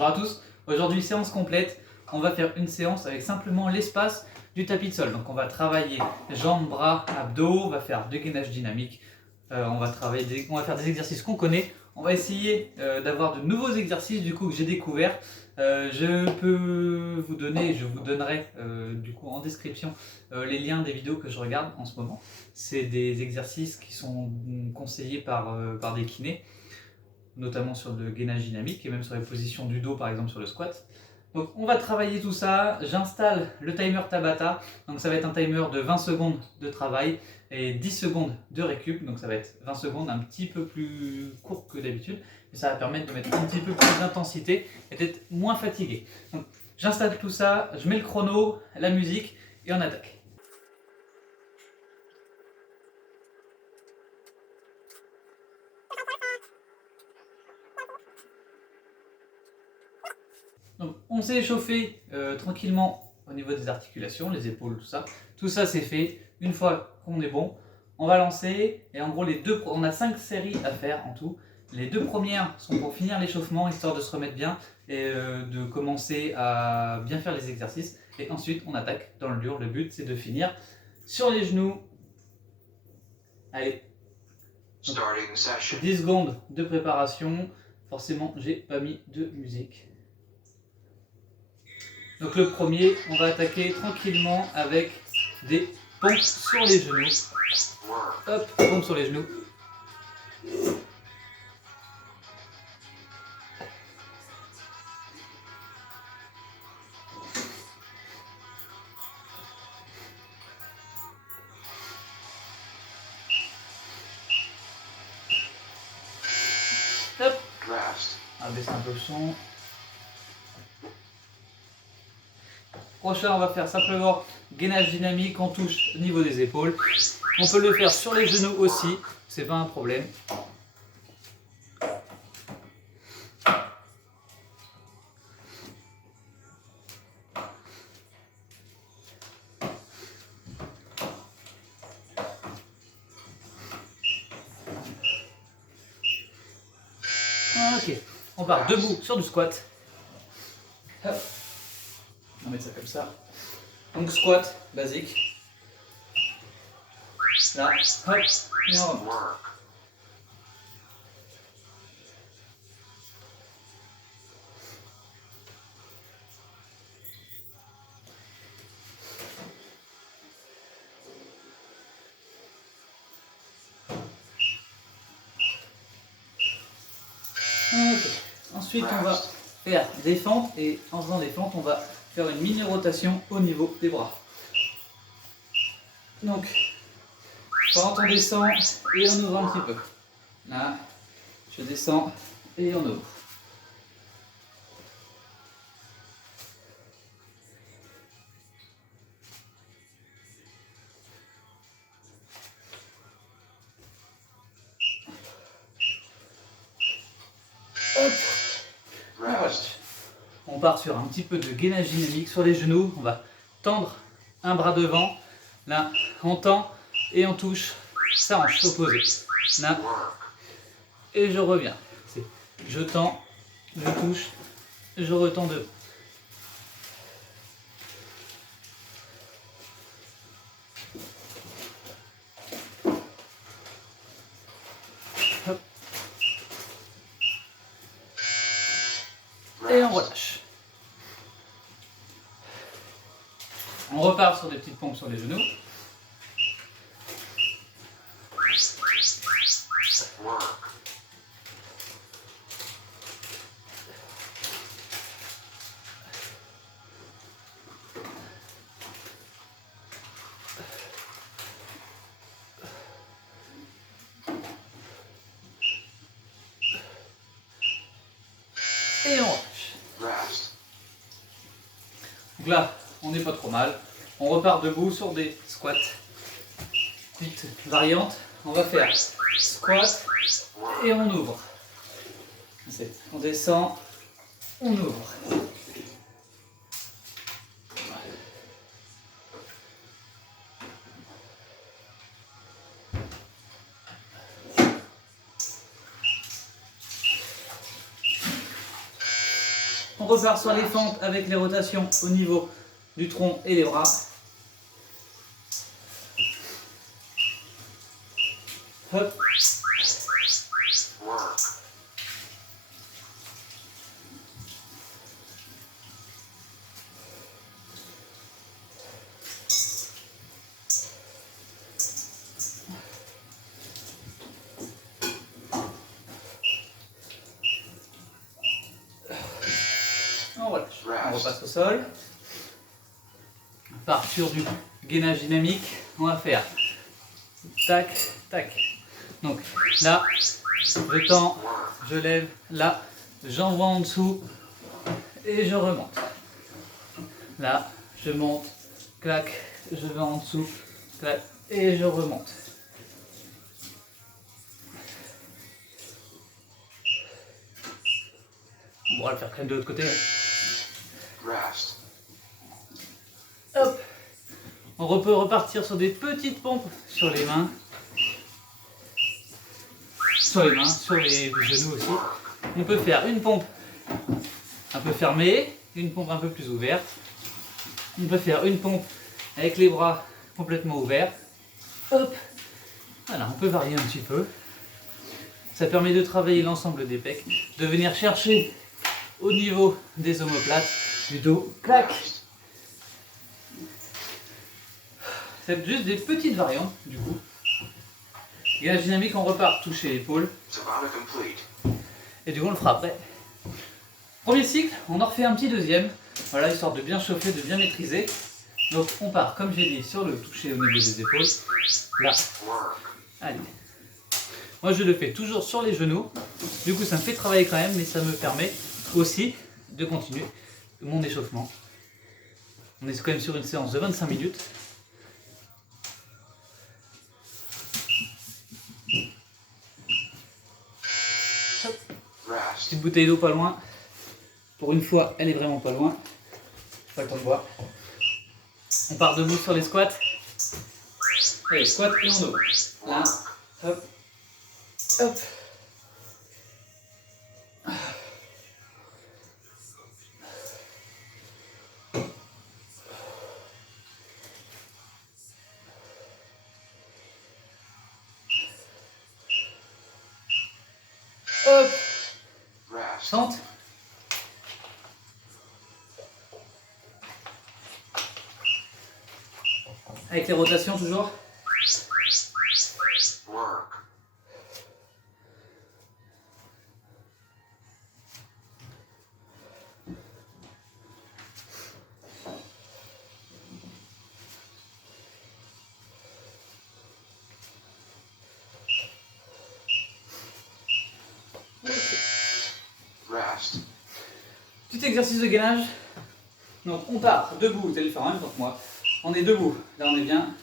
Bonjour à tous, aujourd'hui séance complète, on va faire une séance avec simplement l'espace du tapis de sol. Donc on va travailler jambes, bras, abdos, on va faire du gainage dynamique, on va faire des exercices qu'on connaît. On va essayer d'avoir de nouveaux exercices du coup que j'ai découvert. Je peux vous donner, je vous donnerai du coup en description les liens des vidéos que je regarde en ce moment. C'est des exercices qui sont conseillés par des kinés, notamment sur le gainage dynamique et même sur les positions du dos, par exemple sur le squat. Donc on va travailler tout ça, j'installe le timer Tabata, donc ça va être un timer de 20 secondes de travail et 10 secondes de récup, donc ça va être 20 secondes un petit peu plus court que d'habitude, et ça va permettre de mettre un petit peu plus d'intensité et d'être moins fatigué. Donc j'installe tout ça, je mets le chrono, la musique et on attaque. Donc, on s'est échauffé tranquillement au niveau des articulations, les épaules, tout ça. Tout ça c'est fait. Une fois qu'on est bon, on va lancer. Et en gros, on a 5 séries à faire en tout. Les 2 premières sont pour finir l'échauffement, histoire de se remettre bien et de commencer à bien faire les exercices. Et ensuite, on attaque dans le dur. Le but, c'est de finir sur les genoux. Allez. Donc, 10 secondes de préparation. Forcément, j'ai pas mis de musique. Donc le premier, on va attaquer tranquillement avec des pompes sur les genoux. Hop, pompes sur les genoux. Hop. On va baisser un peu le son. Prochain, on va faire simplement gainage dynamique, on touche au niveau des épaules. On peut le faire sur les genoux aussi, c'est pas un problème. Ok, on part debout sur du squat. Hop. On va mettre ça comme ça. Donc squat, basique. Là, hop, et on remonte. Ok. Ensuite, on va faire des fentes et en faisant des fentes, on va faire une mini rotation au niveau des bras. Donc, quand on descend et on ouvre un petit peu. Là, je descends et on ouvre. Hop. On part sur un petit peu de gainage dynamique sur les genoux. On va tendre un bras devant. Là, on tend et on touche sa hanche opposée. Là, et je reviens. Je tends, je touche, je retends devant. Hop. Et on relâche. On repart sur des petites pompes sur les genoux. Et on relâche. Donc là, on n'est pas trop mal. On repart debout sur des squats. Petite variante. On va faire squat et on ouvre. On descend, on ouvre. On repart sur les fentes avec les rotations au niveau du tronc et les bras. Hop. Voilà. On repasse au sol. On part sur du gainage dynamique. On va faire tac, tac. Donc là, je tends, je lève, là, j'envoie en dessous et je remonte. Là, je monte, clac, je vais en dessous, clac, et je remonte. On pourra le faire quand même de l'autre côté. Hop. On peut repartir sur des petites pompes sur les mains. Sur les mains, sur les genoux aussi. On peut faire une pompe un peu fermée, une pompe un peu plus ouverte. On peut faire une pompe avec les bras complètement ouverts. Hop. Voilà, on peut varier un petit peu. Ça permet de travailler l'ensemble des pecs, de venir chercher au niveau des omoplates, du dos, clac. C'est juste des petites variantes du coup. Gainage dynamique, on repart toucher l'épaule. Et du coup on le fera après. Premier cycle, on en refait un petit deuxième. Voilà, histoire de bien chauffer, de bien maîtriser. Donc on part, comme j'ai dit, sur le toucher au niveau des épaules. Là. Allez. Moi je le fais toujours sur les genoux. Du coup ça me fait travailler quand même, mais ça me permet aussi de continuer mon échauffement. On est quand même sur une séance de 25 minutes. Hop. Petite bouteille d'eau pas loin. Pour une fois, elle est vraiment pas loin. Pas le temps de boire. On part debout sur les squats. Allez, squat et en dos. Là, hop, hop. Hop. Sente. Avec les rotations toujours. Petit exercice de gainage. Donc on part debout, vous allez le faire en même temps que moi. On est debout, là on est bien.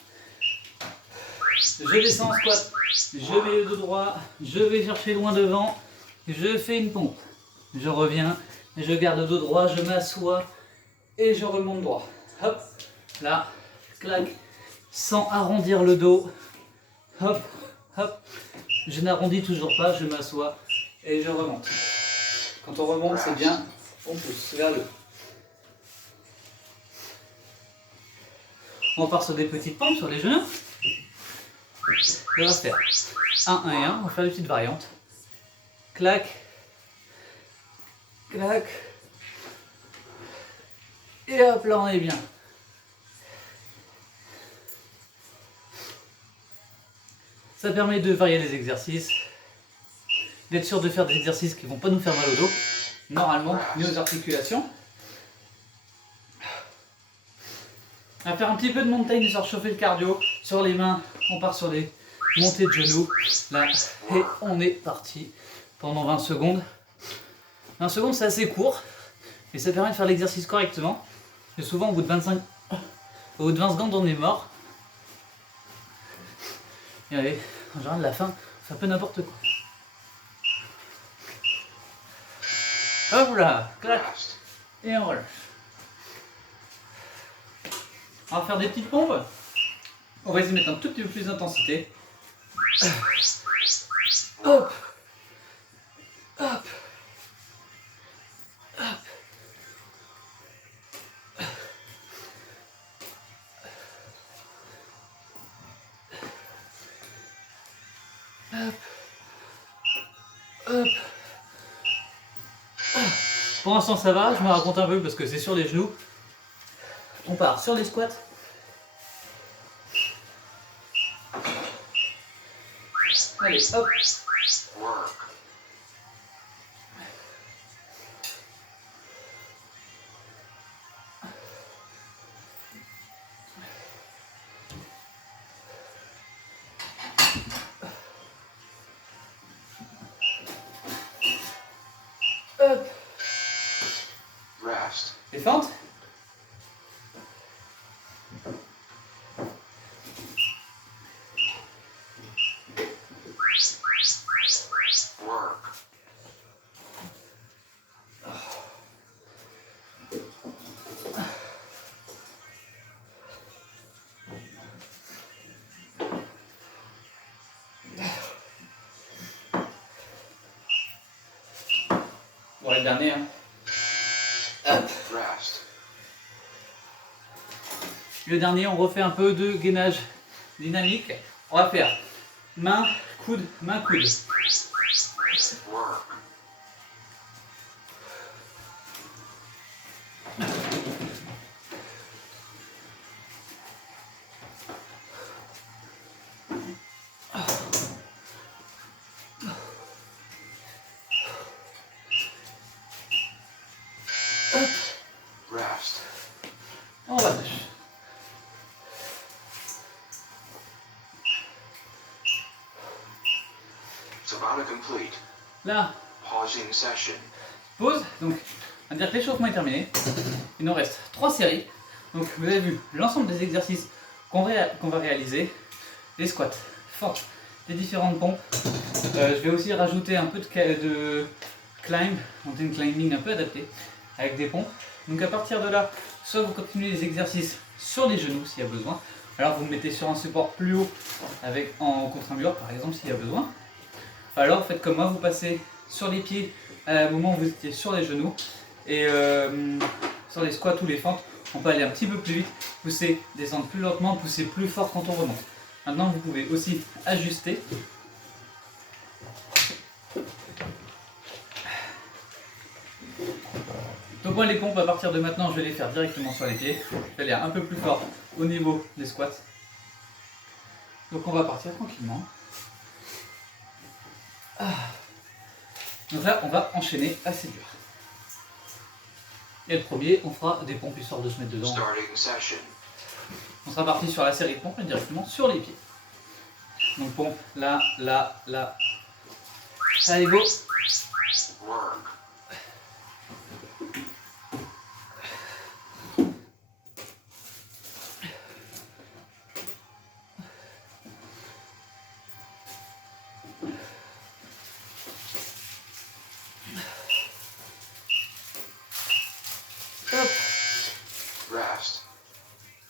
Je descends en squat, je mets le dos droit, je vais chercher loin devant, je fais une pompe. Je reviens, je garde le dos droit, je m'assois et je remonte droit. Hop, là, clac, sans arrondir le dos. Hop, hop, je n'arrondis toujours pas, je m'assois et je remonte. Quand on remonte, c'est bien, on pousse vers le haut. On part sur des petites pompes sur les genoux. Et on va faire 1, 1 et 1. On va faire des petites variantes. Clac. Clac. Et hop, là on est bien. Ça permet de varier les exercices. D'être sûr de faire des exercices qui ne vont pas nous faire mal au dos. Normalement, ni aux articulations. On va faire un petit peu de montagne, histoire de chauffer le cardio. Sur les mains, on part sur les montées de genoux. Là, et on est parti pendant 20 secondes. 20 secondes, c'est assez court, mais ça permet de faire l'exercice correctement. Et souvent, au bout de 20 secondes, on est mort. Et allez, en général, la fin, c'est un peu n'importe quoi. Hop là, clac, et on relâche. On va faire des petites pompes. On va essayer de mettre un tout petit peu plus d'intensité. Hop, hop, hop, Pour l'instant ça va, je me raconte un peu parce que c'est sur les genoux. On part sur les squats. Allez, hop. Hop. Les fentes. Bon, le dernier. Hein. Hop. Le dernier, on refait un peu de gainage dynamique. On va faire main, coude, main, coude. On relâche. Là, pause. Donc, on va dire que l'échauffement est terminé. Il nous reste 3 séries. Donc, vous avez vu l'ensemble des exercices qu'on va réaliser. Les squats, fentes, les différentes pompes. Je vais aussi rajouter un peu de climb, mountain climbing un peu adapté avec des pompes. Donc à partir de là, soit vous continuez les exercices sur les genoux s'il y a besoin, alors vous me mettez sur un support plus haut contre un mur par exemple s'il y a besoin. Alors faites comme moi, vous passez sur les pieds au moment où vous étiez sur les genoux et sur les squats ou les fentes, on peut aller un petit peu plus vite, pousser, descendre plus lentement, pousser plus fort quand on remonte. Maintenant vous pouvez aussi ajuster. Donc moi les pompes à partir de maintenant je vais les faire directement sur les pieds. Je vais aller un peu plus fort au niveau des squats. Donc on va partir tranquillement. Donc là on va enchaîner assez dur. Et le premier on fera des pompes histoire de se mettre dedans. On sera parti sur la série de pompes directement sur les pieds. Donc pompe là, là, là. Allez go.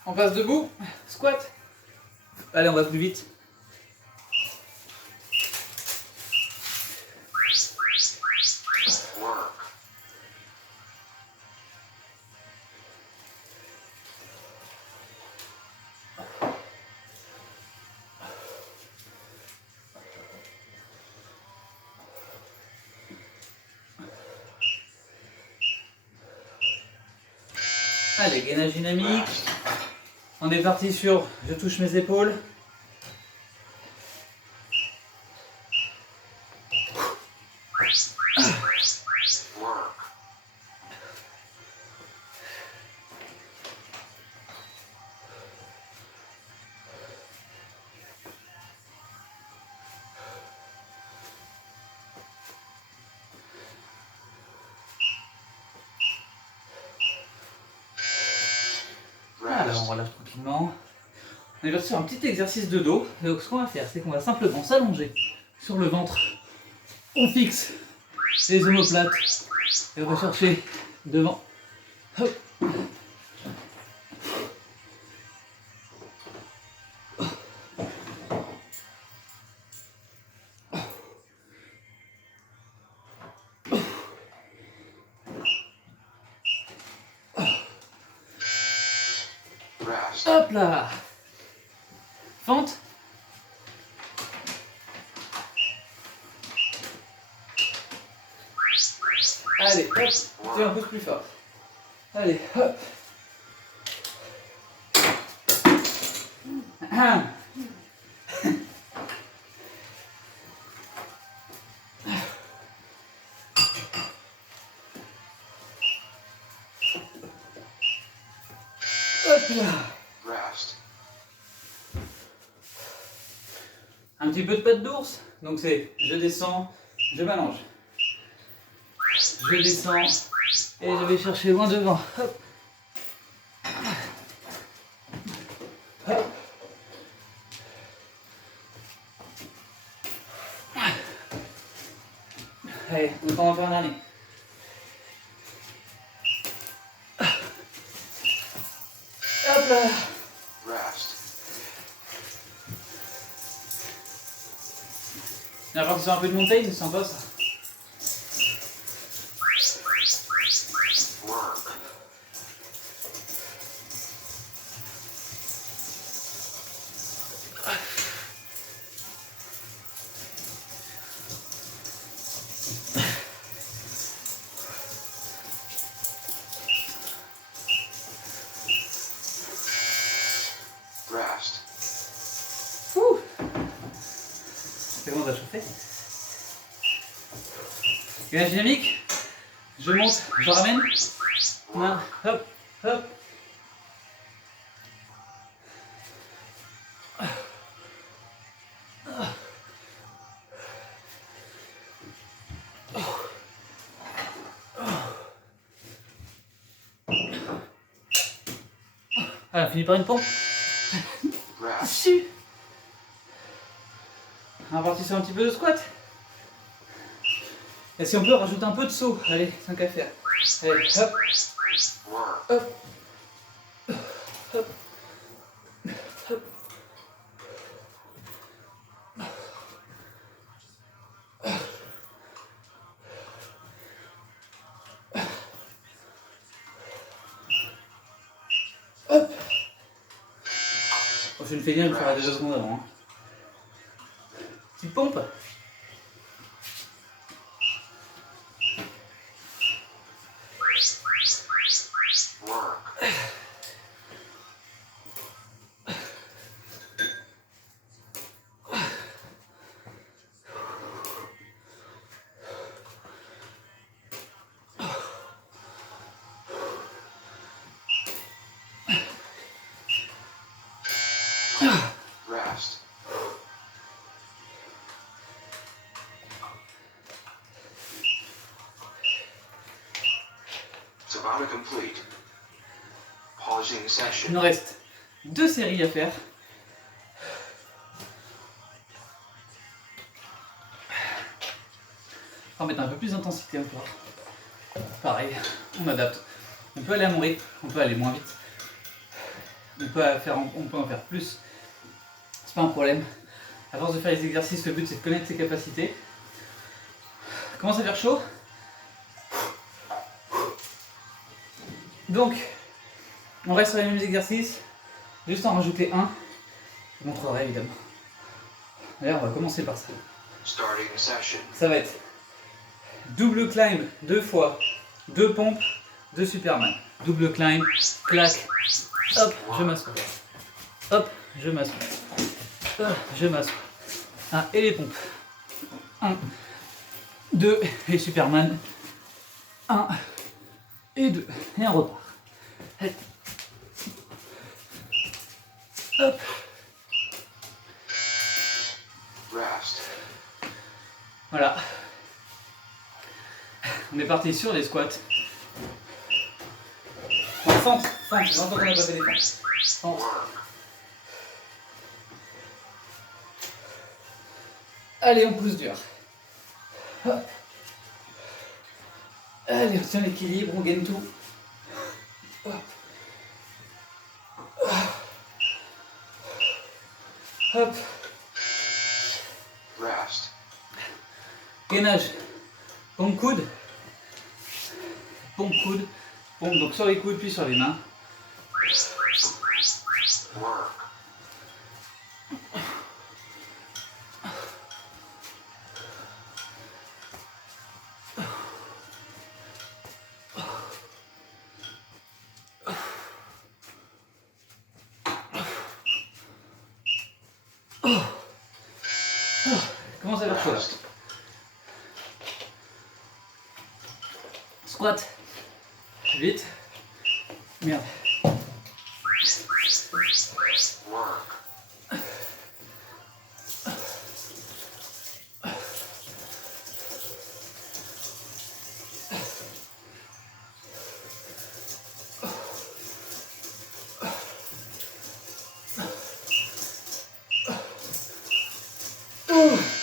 On passe debout, squat. Allez, on va plus vite. Allez, gainage dynamique. On est parti sur je touche mes épaules. Alors on relâche tranquillement. On est parti sur un petit exercice de dos. Donc ce qu'on va faire, c'est qu'on va simplement s'allonger sur le ventre. On fixe les omoplates et on va chercher devant. Hop. Hop là. Fente. Allez, hop. Tiens, pousse plus fort. Allez, hop. Hop là. Un petit peu de patte d'ours. Donc c'est je descends, je m'allonge. Je descends et je vais chercher loin devant. Hop. Hop. Allez, donc on va faire un dernier. Hop là. La partie sur un peu de montagne, c'est sympa ça. C'est bon, on va chauffer. Gainage dynamique. Je monte, je ramène. Main, hop, hop. Voilà, fini par une pompe. Su. On va partir sur un petit peu de squat. Et si on peut rajouter un peu de saut, allez, tant qu'à faire. Allez, hop, hop, hop, hop. Hop. Bon, je le fais bien, je le ferai 2 secondes avant. Hein. Petite pompe. Rest. Tabata complete. Pausing session. Il nous reste 2 séries à faire. On va mettre un peu plus d'intensité encore. Pareil, on adapte. On peut aller à mon rythme, on peut aller moins vite. On peut en faire plus. C'est pas un problème. À force de faire les exercices, le but c'est de connaître ses capacités. Commence à faire chaud. Donc, on reste sur les mêmes exercices. Juste en rajouter un. Je vous montrerai évidemment. D'ailleurs, on va commencer par ça. Ça va être double climb 2 fois, 2 pompes, 2 Superman. Double climb, clac, hop, je m'assois. Hop, je m'assois. Je m'assois. Ah, et les pompes. 1, 2, et Superman. 1 et 2. Et on repart. Allez. Hop. Voilà. On est parti sur les squats. Fente, fente, c'est longtemps qu'on n'a pas fait des fentes. Fente. Allez, on pousse dur. Hop. Allez, on tient l'équilibre, on gagne tout. Hop. Hop. Gainage. Pompe coude. Pompe coude. Pompe donc sur les coudes puis sur les mains. pull-up. Squat. Vite. Merde. Work.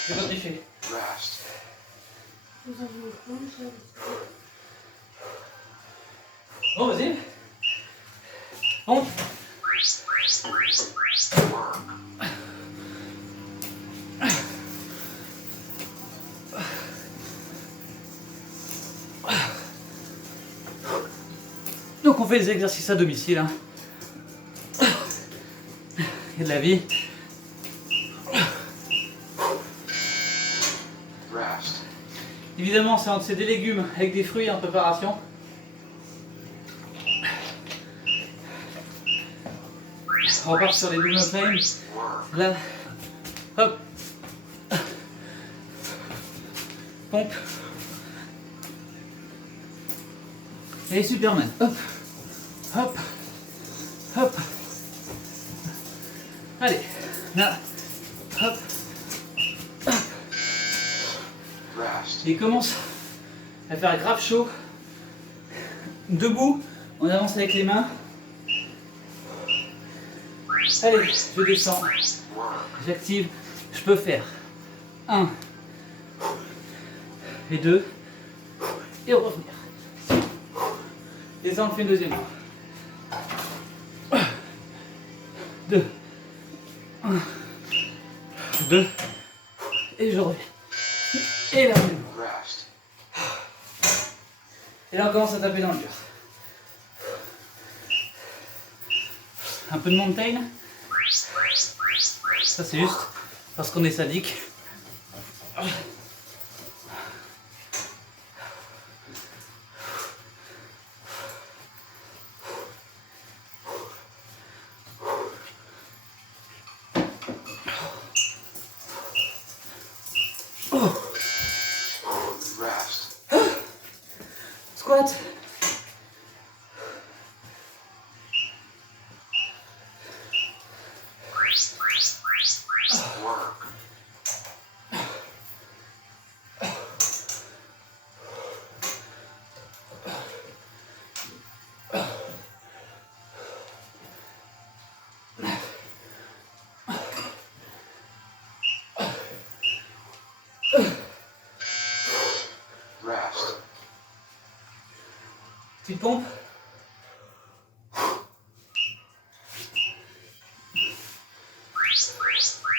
J'ai pas triché. Rest. Bon, vas-y. Pompe. Work. Donc on fait les exercices à domicile. Hein. Il y a de la vie. Rest. Évidemment, c'est des légumes avec des fruits en préparation. On repart sur les double climbs. Work. Là, hop, pompe. Et Superman. Hop, hop, hop. Allez, là, hop. Rest. Il commence à faire grave chaud. Debout, on avance avec les mains. Allez, je descends, Work. j'active, je peux faire 1 et 2 et revenir. Descends, on fait une deuxième fois. 2, 1, 2 et je reviens. Et là, Rest. et là on commence à taper dans le dur. Un peu de mountain. Ça c'est juste parce qu'on est sadique. Rest. Squat. Work. Rest. Petite pompe. Work.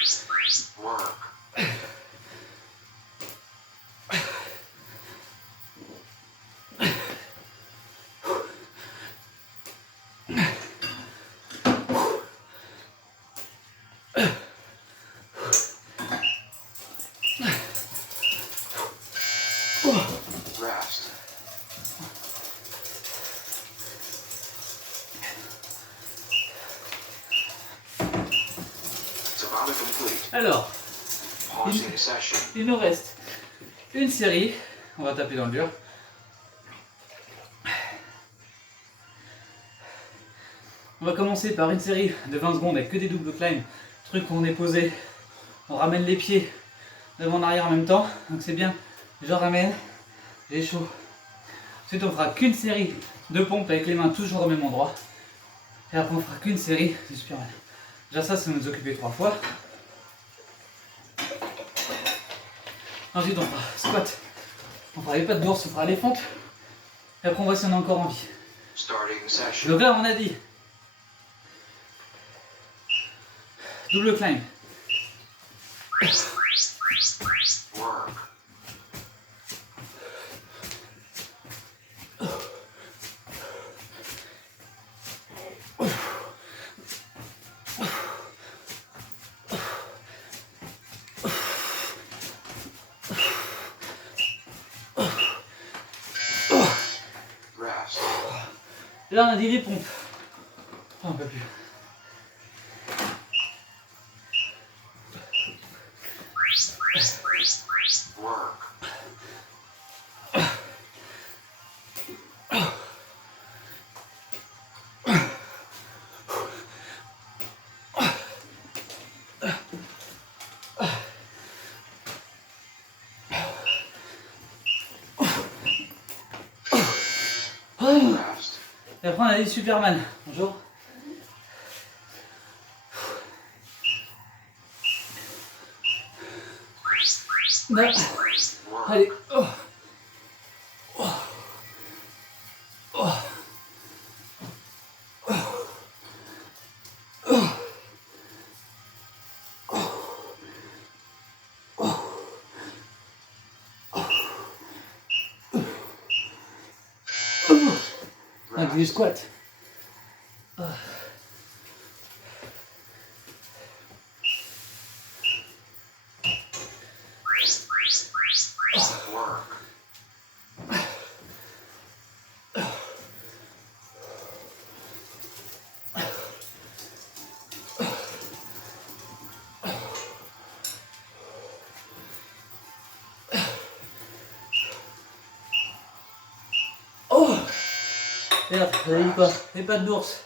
Rest. Tabata complete. Alors, Pausing session. il nous reste une série. On va taper dans le dur. On va commencer par une série de 20 secondes avec que des double climbs. Truc où on est posé, on ramène les pieds devant en arrière en même temps. Donc c'est bien, je ramène, j'ai chaud. Ensuite on fera qu'une série de pompes avec les mains toujours au même endroit. Et après on fera qu'une série de Superman. Déjà ça, ça va nous occuper 3 fois. Ensuite on fera squat. On fera les pattes d'ours, on fera les fentes. Et après on voit si on a encore envie. Starting session. Donc là on a dit double climb. Work. Rest. Et là on a dit les pompes. Oh, on peut plus. Et après on a dit Superman. Bonjour. Là. Allez. Oh. Oh. Oh. Avec du squat. Work. Oh. Regarde, vous avez vu quoi? Les pattes d'ours.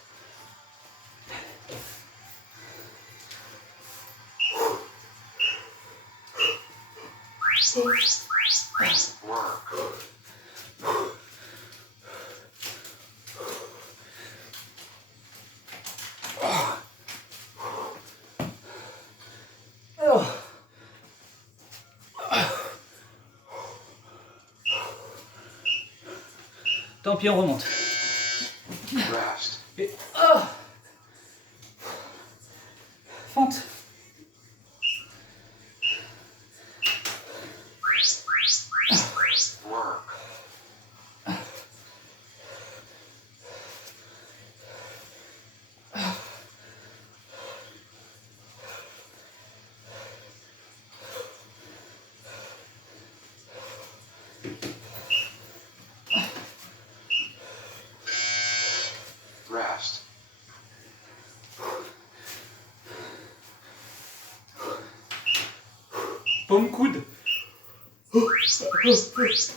Work. Oh. Tant pis, on remonte. Rest. Et oh. Fente. Work. Rest. Paume coude.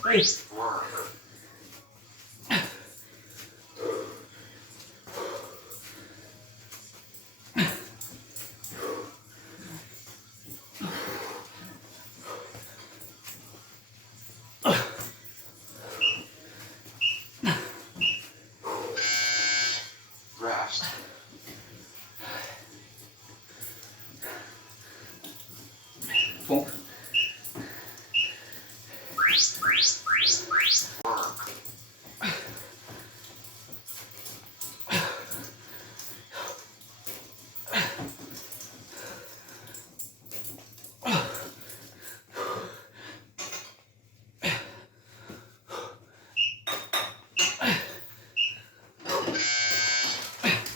Allez. Work. Rest. Pompe. Work.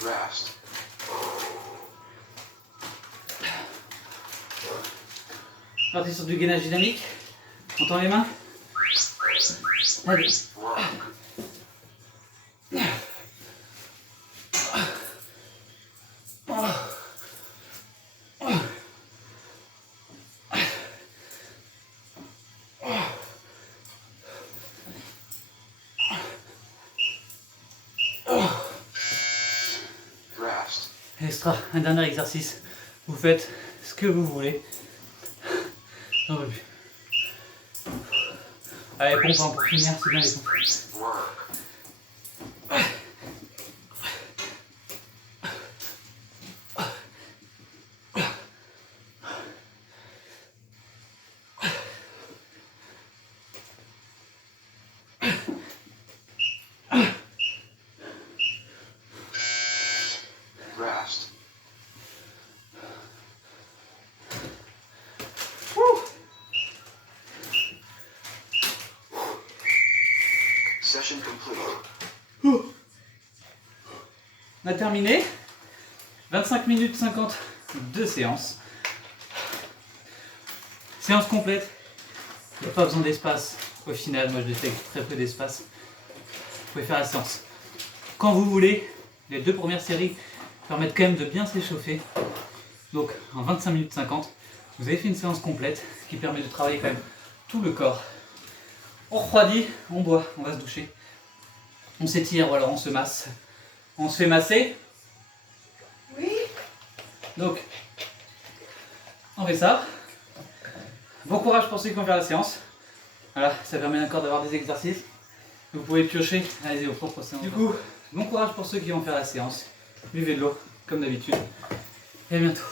Rest. Parti sur du gainage dynamique. On tend les mains. Allez. Work. Rest. Extra, un dernier exercice. Vous faites ce que vous voulez. J'en veux plus. Allez, pompe hein, pour finir, c'est bien les pompes. Work. Rest. Session complete. On a terminé. 25 minutes 50 de séance. Séance complète. Il n'y a pas besoin d'espace. Au final, moi je l'ai fait avec très peu d'espace. Vous pouvez faire la séance quand vous voulez. Les deux premières séries permettent quand même de bien s'échauffer. Donc en 25 minutes 50, vous avez fait une séance complète qui permet de travailler quand même tout le corps. On refroidit, on boit, on va se doucher. On s'étire ou alors on se masse. On se fait masser. Oui. Donc, on fait ça. Bon courage pour ceux qui vont faire la séance. Voilà, ça permet encore d'avoir des exercices. Vous pouvez piocher, allez-y, vos propres séances. Du coup, Bon courage pour ceux qui vont faire la séance. Buvez de l'eau, comme d'habitude. Et à bientôt.